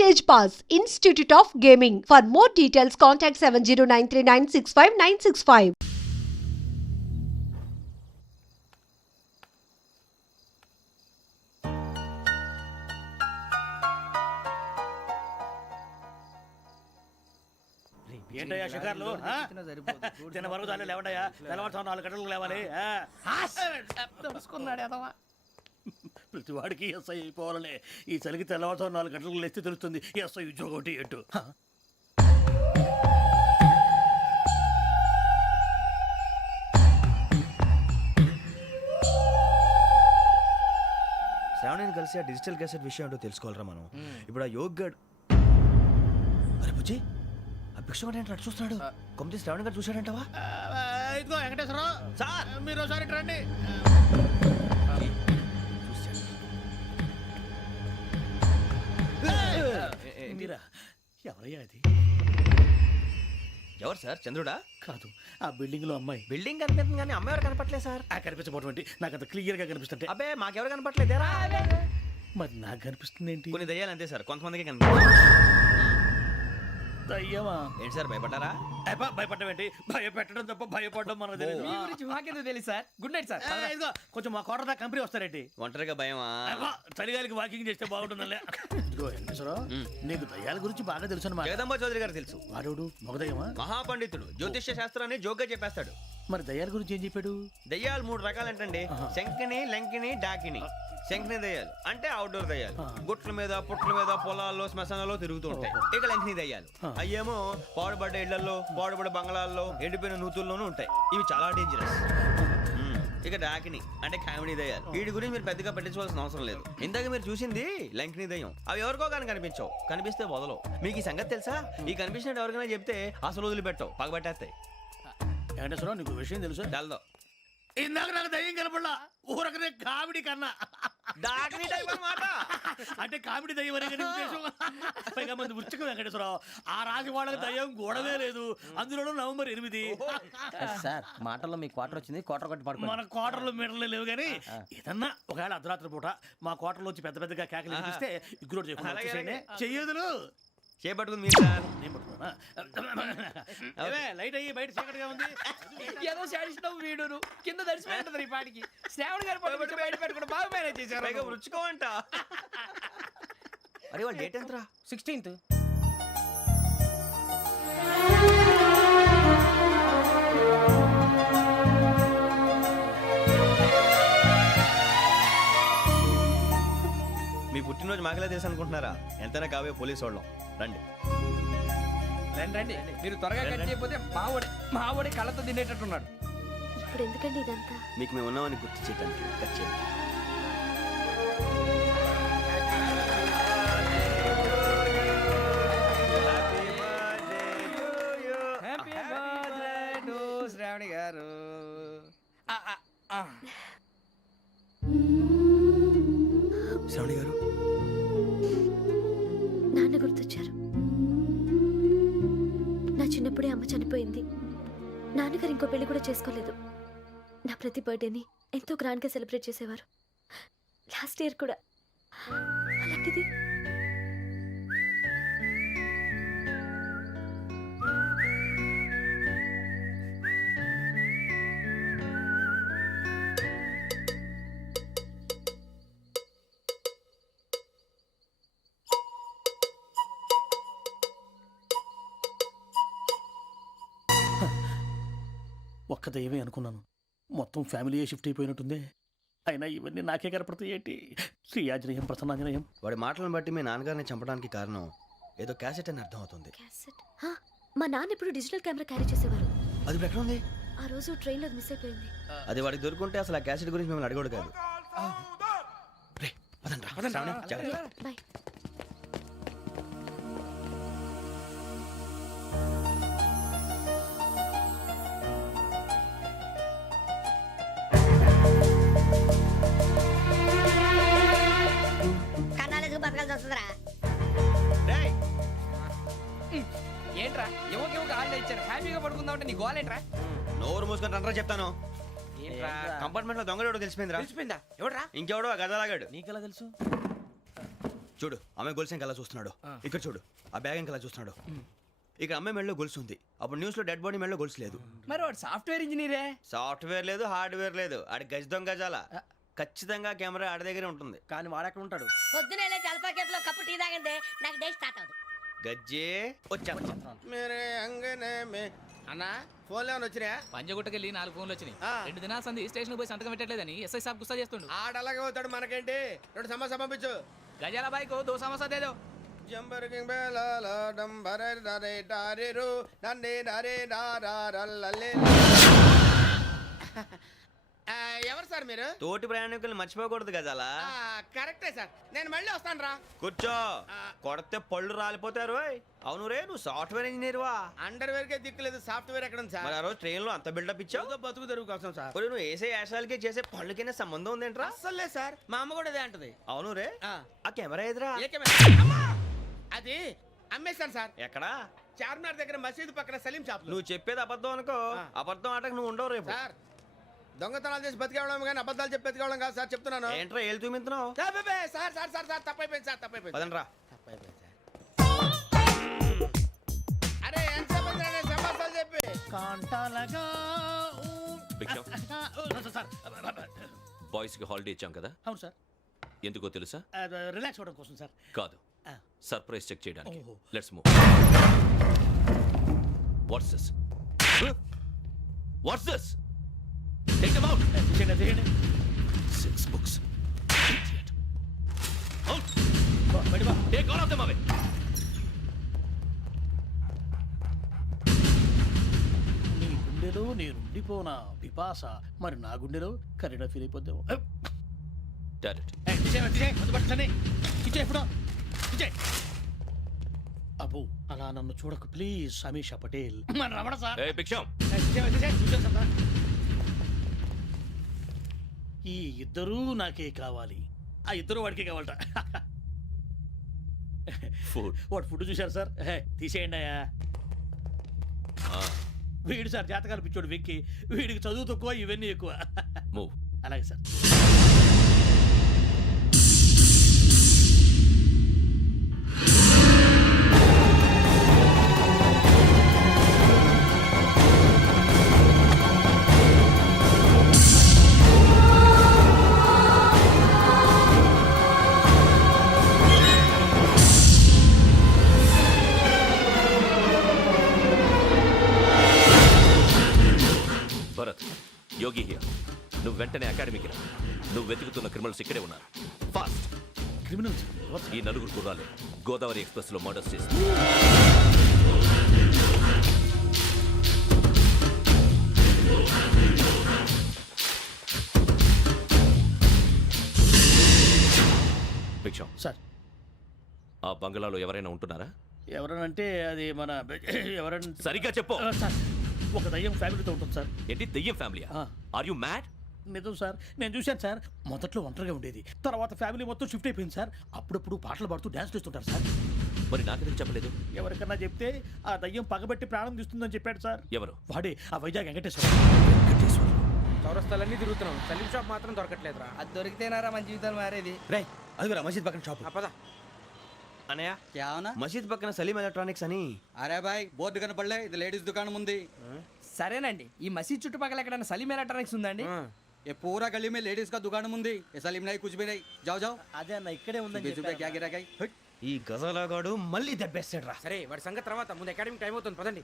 Stage Pass, Institute of Gaming. For more details, contact 7093965965965. ఏంటయ్యా షికార్లు చిన్న వరకు చాలు లేవండయ్యా తెల్లవారుతో 4 గంటలకు లేవాలి తెలుసుకున్నాడు ఎదవా. ప్రతి వాడికి ఎస్ఐ అయిపోవాలనే ఈ చలికి తెల్లవారుతో 4 గంటలకు లేస్తే తెలుస్తుంది ఎస్ఐ ఉద్యోగం ఒకటి ఎటు శ్రావణిని కలిసి ఆ డిజిటల్ క్యాసెట్ విషయం ఏంటో తెలుసుకోవాలరా మనం. ఇప్పుడు ఆ యోగ్ గడ్ అరే బుజ్జి ఆ భిక్షం ఏంటో అటు చూస్తున్నాడు. కొమ్మతి శ్రావణి గారు చూశాడంటవా? ఇదిగో వెంకటేశ్వరరావు సార్ మీరు ఒకసారి రండి. మీరా ఎవరయ్యా అది? ఎవరు సార్? చంద్రుడా? కాదు ఆ బిల్డింగ్ లో అమ్మాయి. బిల్డింగ్ కనిపిస్తుంది కానీ అమ్మాయి ఎవరు కనపట్లేదు సార్. కనిపించబోటువంటి నాకు అంత క్లియర్ గా కనిపిస్తుంటే అబ్బే మాకెవరు కనపట్లేదేరా? మరి నాకు కనిపిస్తుంది ఏంటి? కొన్ని దయ్యాలు అంతే సార్, కొంతమందికి కనిపిస్తుంది. దయ్యమా? ఏంటి సార్ భయపడ్డారా? భయపడడం ఏంటి? భయపెట్టడం తప్ప భయపడడం మనకు తెలియదు. మీ గురించి మాకేదో తెలుసు సార్. Good night sir. ఇదిగో కొంచెం మా కోట దాకా కంపెనీ వస్తారేంటి? ఒంటరిగా భయమా? చలిగాలికి వాకింగ్ చేస్తే బాగుంటుందిలే. ఇదిగో వెంకటేశ్వరరావు నీకు దయ్యాల గురించి బాగా తెలుసు అన్నమాట. జగదంబ చౌదరి గారు తెలుసు. వాడు మగదయ్యమా? మహాపండితుడు, జ్యోతిష్య శాస్త్రాన్ని జోగ్గా చెప్పేస్తాడు. మరి దయ్యాల గురించి ఏం చెప్పాడు? దయ్యాలు 3 రకాలంటండి. శంకిని, లంకిని, డాకిని. శంకిని దయ్యాలు అంటే అవుట్డోర్ దయ్యాలు, గుట్ల మీద పుట్ల మీద పొలాల్లో శ్మశానాల్లో తిరుగుతూ ఉంటాయి. ఇక లంకిని దయ్యాలు అయ్యేమో పాడుబడ్డ ఇళ్లలో, పాడుబడ్డ బంగ్లాల్లో, ఎండిపోయిన నూతుల్లోనూ ఉంటాయి. ఇవి చాలా డేంజరస్. ఇక డాకిని అంటే కామెడీ దయ్యాలు. వీటి గురించి మీరు పెద్దగా పట్టించుకోవాల్సిన అవసరం లేదు. ఇందాక మీరు చూసింది లంకిని దయ్యం. అవి ఎవరికో కానీ కనిపించవు, కనిపిస్తే వదలవు. మీకు ఈ సంగతి తెలుసా? ఈ కనిపించినట్టు ఎవరికైనా చెప్తే అసలు వదిలిపెట్టవు, పగబట్టేస్తాయి. వెంకటేశ్వరరావు నీకు విషయం తెలుసు? డల్దో ఇందాక నాకు దయ్యం కనపడలా, ఊరకనే కామెడీ కన్నా డాకిని టైప్ అన్నమాట. అంటే కామెడీ దయ్యం అనే ఉద్దేశం. పైగా మంది ఉచ్చకం వెంకటేశ్వరరావు. ఆ రాజు వాళ్ళకి దయ్యం గోడవే లేదు, అందులోనూ November 8. సార్ మాటల్లో మీ క్వార్టర్ వచ్చింది, క్వార్టర్ కొట్టి పడుకో. మన క్వార్టర్లో మీటర్లు లేవు కానీ ఏదన్నా ఒకవేళ అర్ధరాత్రి పూట మా క్వార్టర్లో వచ్చి పెద్ద పెద్దగా కేకలు వినిపిస్తే ఇగ్గురు చెయ్యదులు చేపట్టుకుంది మీరు సార్. నేను పట్టుకున్నా లైట్ అయ్యి బయట చీకటిగా ఉంది. ఏదో శాడిస్తున్నావు వీడును కింద దర్శనం ఈ పాటికి. శ్రావణ్ గారు పట్టుబడి బయట పెట్టుకుంటే బాగా మేనేజ్ చేశారు. పైగా రుచుకోమంట. అరే వాళ్ళ డేట్ ఎంతరా? 16th. మీ పుట్టినరోజు మాకలే తెలుసు అనుకుంటున్నారా? ఎంతైనా కావే పోలీసు వాళ్ళం. రండి రండి మీరు త్వరగా కట్ చేయకపోతే మావడి కళ్ళతో తినేటట్టున్నాడు. ఇప్పుడు ఎందుకండి ఇదంతా? మీకు మేము ఉన్నామని గుర్తు చేయడానికి కట్ చేయండి. హ్యాపీ బర్త్డే టు శ్రావణి గారు. శ్రావణి గారు నాన్న గుర్తొచ్చారు. నా చిన్నప్పుడే అమ్మ చనిపోయింది. నాన్నగారు ఇంకో పెళ్లి కూడా చేసుకోలేదు. నా ప్రతి బర్త్డేని ఎంతో గ్రాండ్గా సెలబ్రేట్ చేసేవారు. లాస్ట్ ఇయర్ కూడా. అలాంటిది ఒక్క దయ్యమే అనుకున్నాను, మొత్తం ఫ్యామిలీయే షిఫ్ట్ అయిపోయినట్టుంది. అయినా ఇవన్నీ నాకే కనపడతాయి ఏంటి? శ్రీ ఆంజనేయం ప్రసన్నాంజనేయం. వాడి మాటలను బట్టి మీ నాన్నగారిని చంపడానికి కారణం ఏదో క్యాసెట్ అని అర్థం అవుతుంది. క్యాసెట్. మా నాన్న ఎప్పుడు డిజిటల్ కెమెరా క్యారీ చేసేవారు. అది ఇప్పుడు ఎక్కడ ఉంది? ఆ రోజు ట్రైన్లో మిస్ అయిపోయింది. అది వాడికి దొరుకుంటే అసలు ఆ క్యాసెట్ గురించి మేము అడగడు కాదు. రే, పదండ్రా. శ్రావణి, జాగ్రత్త. బాయ్. ఏంట్రా ఎవరికి ఆళ్ళు ఇచ్చారు? హ్యాపీగా పడుకుందామంటే నీ గోలేంట్రా? నోరు మూసుకొని రండ్రా చెప్తాను. ఏంట్రా కంపార్ట్మెంట్ లో దొంగడు తెలిసిపోయిందిరా. తెలిసిపోయిందా? ఎవడ్రా? ఇంకెవడో ఆ గదలాగాడు. నీకెలా తెలుసు? చూడు ఆమె గొలుసు ఇంకా ఎలా చూస్తున్నాడు. ఇక్కడ చూడు ఆ బ్యాగ్ ఇంకా ఎలా చూస్తున్నాడు. ఇక్కడ అమ్మాయి మెడలో గొలుసు ఉంది. అప్పుడు న్యూస్ లో డెడ్ బాడీ మెడలో గొలుసు లేదు. మరి వాడు సాఫ్ట్వేర్ ఇంజనీరే. సాఫ్ట్వేర్ లేదు, హార్డ్వేర్ లేదు. ఆడి గజ దొంగ గజాల. ఖచ్చితంగా కెమెరా ఆడి దగ్గరే ఉంటుంది. కానీ వాడెక్కడ ఉంటాడు? పొద్దునే లేచి అల్ఫా కేఫ్ లో కప్పు టీ తాగిందే నాకు డే స్టార్ట్ అవుతుంది. గజ్జే వచ్చా మేరే అంగనే మే అన్నా ఫోన్లో వచ్చినా పంజగుట్టకెళ్ళి 4 ఫోన్లు వచ్చినాయి. 2 దినాల సంది స్టేషన్ పోయి సంతకం పెట్టలేదని ఎస్ఐ సాబ్ గుస్తా చేస్తుండు. ఆడలాగే పోతాడు మనకేంటి 2 సమస్య పంపించు గజాల బైక్ 2 సమస్య దేదో. జంబరకింగ్ బేలాల డంబర డరే డారెరు నన్నే నరే నారల్లలే. ఎవరు సార్ మీరు? తోటి ప్రయాణికుల్ని మర్చిపోకూడదు గజాల. కరెక్టే సార్, నేను మళ్ళీ వస్తాను రా. కూర్చో, కొడితే పళ్ళు రాలిపోతారు. అవును రే, నువ్వు సాఫ్ట్వేర్ ఇంజనీర్ వా? అండర్వేర్ కే దిక్కులేదు, సాఫ్ట్వేర్ ఎక్కడ ఉంది సార్? మరి ఆ రోజు ట్రైన్ లో అంత బిల్డప్ ఇచ్చావు. బతుకు తెరుగు కోసం సార్. మరి నువ్వు వేసే యాశాలకి చేసే పళ్ళకైనా సంబంధం ఉందేంట్రా? అస్సలు లేదు సార్, మా అమ్మ కూడా అదే అంటది. అవును రే, ఆ. ఆ కెమెరా ఎదురా ఏ కెమెరా? అమ్మా! అది అమ్మేశాను సార్. ఎక్కడా? చార్మినార్ దగ్గర మసీదు పక్కన సలీం షాప్ లో. నువ్వు చెప్పేది అబద్ధం అనుకో. ఆ. అబద్ధం ఆటకు నువ్వు ఉండవు రేపు. సార్ దొంగతనాలు చేసి బతికేవడం కానీ అబద్ధాలు చెప్పి బతికేవడం కాదు సార్, చెప్తున్నాను. ఏంట్రా ఏళ్ళు చూపించినావు? Sir sir sir sir sir తప్పైపోయింది సార్, తప్పైపోయింది. పదండ్రా. తప్పైపోయింది సార్. అరే ఎంతసేపు నేను సమాసాలు చెప్పి కాంటాలగా భిక్షం, సార్. బాయ్స్ కి హాలిడే ఇచ్చాం కదా, అవును సార్. ఎందుకో తెలుసా? రిలాక్స్ అవ్వడం కోసం సార్. కాదు, సర్ప్రైజ్ చెక్ చేయడానికి. ఓహో. Let's move. What's this? What's this? Take them out. తీయండి. 6 books. Idiot. Out. బయట బా. Take all of them away. నీ గుండెలో నేనుండిపోనా పిపాస, మరి నా గుండెలో కరీడా ఫీల్ అయిపోద్దాము. Direct. అబ్బో అలా నన్ను చూడకు ప్లీజ్. సమీషా పటేల్ మన రమణ సార్. Hey, భిక్షం. ఈ ఇద్దరూ నాకే కావాలి, ఆ ఇద్దరు వాడికే కావాలట. Food. వాడు ఫుడ్ చూశారు సార్. తీసేయండి అయ్యా. వీడు సార్ జాతకాలు పిచ్చోడు వెక్కి, వీడికి చదువు తక్కువ ఇవన్నీ ఎక్కువ. Move. అలాగే సార్. Bharat, Yogi here. నువ్వు వెంటనే అకాడమీకి రా. నువ్వు వెతుకుతున్న క్రిమినల్స్ ఇక్కడే ఉన్నారు. ఫాస్ట్. క్రిమినల్స్ ఈ నలుగురు కుర్రాలు గోదావరి ఎక్స్ప్రెస్ లో మర్డర్స్ చేసి భిక్షం, సార్. ఆ బంగ్లాలో ఎవరైనా ఉంటున్నారా? ఎవరనంటే అది మన ఎవరన్నా సరిగ్గా చెప్పు. సార్, ఒక దయ్యం ఫ్యామిలీతో ఉంటుంది సార్. ఏంటి దెయ్యం ఫ్యామిలీ? ఆ. Are you mad? నిజం సార్, నేను చూశాను సార్. మొదట్లో ఒంటరిగా ఉండేది, తర్వాత ఫ్యామిలీ మొత్తం షిఫ్ట్ అయిపోయింది సార్. అప్పుడప్పుడు పాటలు పాడుతూ డ్యాన్స్ చేస్తుంటారు సార్. మరి నాకెందుకు చెప్పలేదు? ఎవరికన్నా చెప్తే ఆ దయ్యం పగబెట్టి ప్రాణం తీస్తుందని చెప్పాడు సార్. ఎవరు? వాడే ఆ వైజాగ్ వెంకటేశ్వర. చౌరస్తాలన్నీ తిరుగుతున్నాం, సలీం షాప్ మాత్రం దొరకట్లేదురా. అది దొరికితేనారా మన జీవితాలు మారేది. రే అదిగురా మసీద్ పక్కన షాప్. పద. అనయ్య, क्या होना? మసీద్ పక్కన సలీం ఎలక్ట్రానిక్స్ అని. अरे भाई बहुत दुकान पड़ ఇది లేడీస్ దుకాణం ఉంది. సరేనండి, ఈ మసీద్ చుట్టుపక్కల ఎక్కడైనా సలీం ఎలక్ట్రానిక్స్ ఉందండి? ये पूरा गली में लेडीज का दुकान मुंदी ये सलीम नहीं कुछ भी नहीं जाओ जाओ. అదే అన్న ఇక్కడే ఉందని 20 रुपए क्या गिरा गई. ఈ గజాలగాడు మళ్ళీ దెబ్బేస్తాడు రా. సరే వాడి సంగతి తర్వాత, ముందు అకాడమిక్ టైం అవుతుంది, పదండి.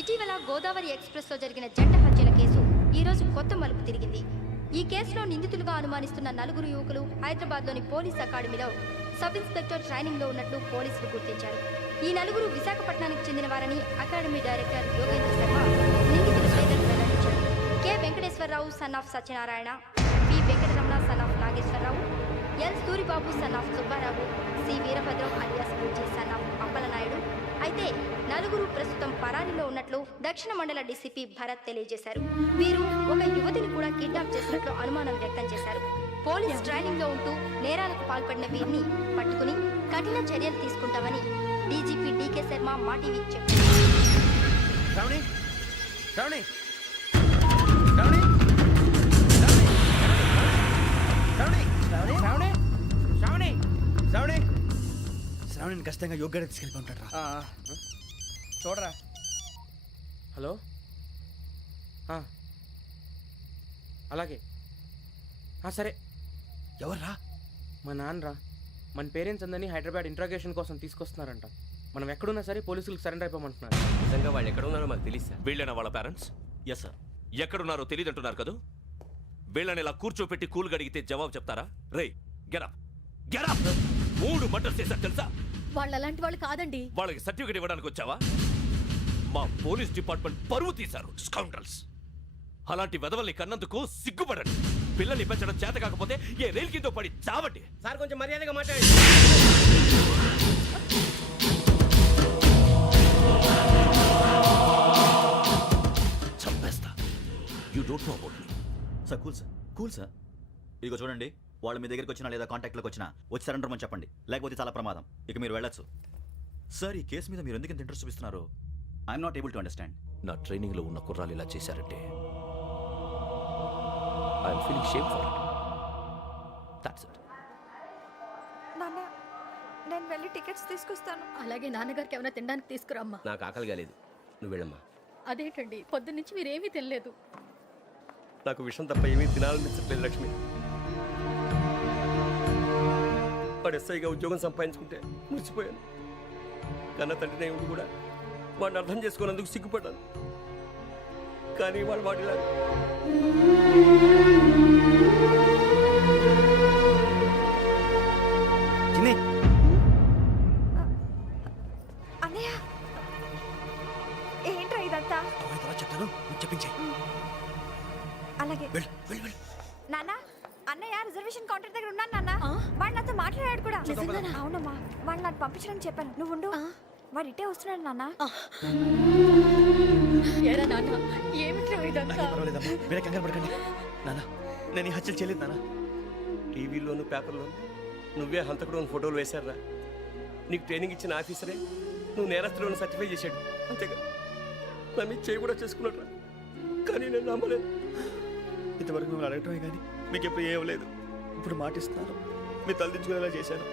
ఇటీవల గోదావరి ఎక్స్ప్రెస్లో జరిగిన జంట హత్యల కేసు ఈరోజు కొత్త మలుపు తిరిగింది. ఈ కేసులో నిందితులుగా అనుమానిస్తున్న 4 యువకులు హైదరాబాద్లోని పోలీస్ అకాడమీలో సబ్ ఇన్స్పెక్టర్ ట్రైనింగ్లో ఉన్నట్లు పోలీసులు గుర్తించారు. ఈ 4 విశాఖపట్నానికి చెందిన వారని అకాడమీ డైరెక్టర్ యోగేంద్ర శర్మ నిందితుల పేర్లను వెల్లడించారు. K Venkateswararao son of Satyanarayana, P Venkataramana son of Nageswararao, L Suribabu son of Subbarao, C Veerabhadram alias Bujji son of Appalanaidu. అయితే 4 ప్రస్తుతం పరారీలో ఉన్నట్లు దక్షిణ మండల డీసీపీ భరత్ తెలియజేశారు. వీరు ఒక యువతిని కూడా కిడ్నాప్ చేసినట్లు అనుమానం వ్యక్తం చేశారు. పోలీస్ ట్రైనింగ్ లో ఉంటూ నేరాలకు పాల్పడిన వీరిని పట్టుకుని కఠిన చర్యలు తీసుకుంటామని డీజీపీ డీకే శర్మ మా టీవీకి చెప్పారు. శ్రావణి శ్రావణి శ్రావణి శ్రావణి శ్రావణి శ్రావణి శ్రావణి శ్రావణిని ఖచ్చితంగా యోగ్యత తీసుకెళ్ళి ఉంటాడు రా. చూడరా. హలో అలాగే సరే. ఎవర్రా? మా నాన్నరా. మన పేరెంట్స్ అందరినీ హైదరాబాద్ ఇంట్రాగేషన్ కోసం తీసుకొస్తున్నారంట. మనం ఎక్కడున్నా సరే పోలీసులకు సరెండర్ అయిపోమంటున్నారు. నిజంగా వాళ్ళు ఎక్కడ ఉన్నారో మాకు తెలియదు సార్. వీళ్ళైనా వాళ్ళ పేరెంట్స్? Yes sir. ఎక్కడున్నారో తెలియదంటున్నారు కదా. వీళ్ళని ఇలా కూర్చోపెట్టి కూల్ గడిగితే జవాబు చెప్తారా? రే గెటప్ గెటప్. 3 మర్డర్స్ చేశారు తెలుసా? వాళ్ళు అలాంటి వాళ్ళు కాదండి. వాళ్ళకి సర్టిఫికేట్ ఇవ్వడానికి వచ్చావా? మా పోలీస్ డిపార్ట్మెంట్ పరువు తీశారు స్కౌండ్రల్స్. అలాంటి వెధవల్ని కన్నందుకు సిగ్గుపడండి. పిల్లల్ని పెంచడం చేత కాకపోతే ఏ రైలు కింద పడి చావండి. సార్ కొంచెం మర్యాదగా మాట్లాడండి. చంపేస్తా. You don't know about me. Sir cool sir. ఇదిగో చూడండి, వాళ్ళు మీ దగ్గరికి వచ్చినా లేదా కాంటాక్ట్లోకి వచ్చినా వచ్చి సరెండర్ అని చెప్పండి, లేకపోతే చాలా ప్రమాదం. ఇక మీరు వెళ్ళొచ్చు. సార్, ఈ కేసు మీద మీరు ఎందుకు ఇంత ఇంట్రెస్ట్ చూపిస్తున్నారు? I'm not able to understand. నా ట్రైనింగ్ లో ఉన్న కుర్రాలు ఇలా చేశారంటే I'm feeling shame for it. That's it. నాన్న, నేను వెళ్ళి టికెట్స్ తీసుకొస్తాను. అలాగే నాన్నగారికి ఏమైనా తినడానికి తీసుకురమ్మా. నాకు ఆకలి కాలేదు, నువ్వు వెళ్ళమ్మా. అదేంటండి, పొద్దున్నుంచి మీరేమీ తినలేదు. నాకు విషయం తప్ప ఏమీ తినాలనిపించట్లేదు లక్ష్మి. వాడు ఎస్ఐగా ఉద్యోగం సంపాదించుకుంటే మురిసిపోయాను. కన్న తండ్రినే ఉండి కూడా వాడిని అర్థం చేసుకున్నందుకు సిగ్గుపడ్డాను. కానీ వాడు వాడిలా అన్నయ్య, ఏంట్రా ఇదంతా? చెప్తాను, చెప్పించే. అలాగే. నాన్న, అన్నయ్య రిజర్వేషన్ కౌంటర్ దగ్గర ఉన్నాను నాన్న. వాడు నాతో మాట్లాడాడు కూడా. అవునమ్మా, వాడు నాకు పంపించడానికి చెప్పాను. నువ్వు ఉండు, వాడు ఇట్టే వస్తున్నాడు నాన్న. పర్వాలేదమ్మా, వేరే కంగారు పడకండి. నాన్న, నేను ఈ హత్యలు చేయలేదు నాన్న. టీవీలోను పేపర్లోను నువ్వే హంతకుడు ఫోటోలు వేశారా? నీకు ట్రైనింగ్ ఇచ్చిన ఆఫీసరే నువ్వు నేరస్తులను సర్టిఫై చేశాడు. అంతేగా నా మీద చేయి కూడా చేసుకున్నట్రా. కానీ నేను నమ్మలేదు. ఇంతవరకు మిమ్మల్ని అడగటమే కానీ మీకు ఎప్పుడు ఏమలేదు. ఇప్పుడు మాటిస్తున్నాను, మీ తలదించుకునేలా చేశాను,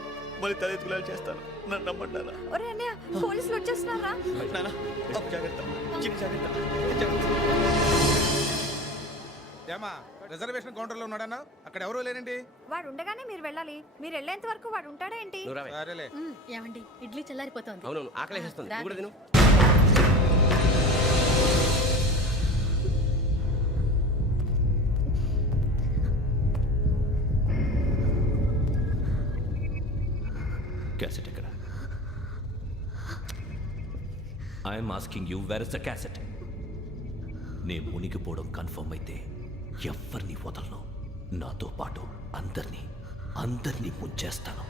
మళ్ళీ తలెత్తుకునేలా చేస్తాను. నన్ను నమ్మండి నాన్న. పోలీసులు వచ్చేస్తున్నారా? నాన్న, జాగ్రత్త, చిన్న జాగ్రత్త. ఏమా రిజర్వేషన్ కౌంటర్లో ఉన్నాడన్నా? అక్కడ ఎవరూ లేనండి. వాడు ఉండగానే మీరు వెళ్ళాలి. మీరు వెళ్ళేంత వరకు వాడు ఉంటాడా ఏంటి? సరేలే. ఏమండి, ఇడ్లీ చల్లారిపోతుంది. అవునవును, ఆకలేస్తుంది. నువ్వు కూడా తిను. క్యాసెట్ ఎక్కడ? I'm asking you, where is the cassette? నే మునిగిపోవడం కన్ఫర్మ్ అయితే ఎవ్వరిని వదలను. నాతో పాటు అందరినీ ముంచేస్తాను.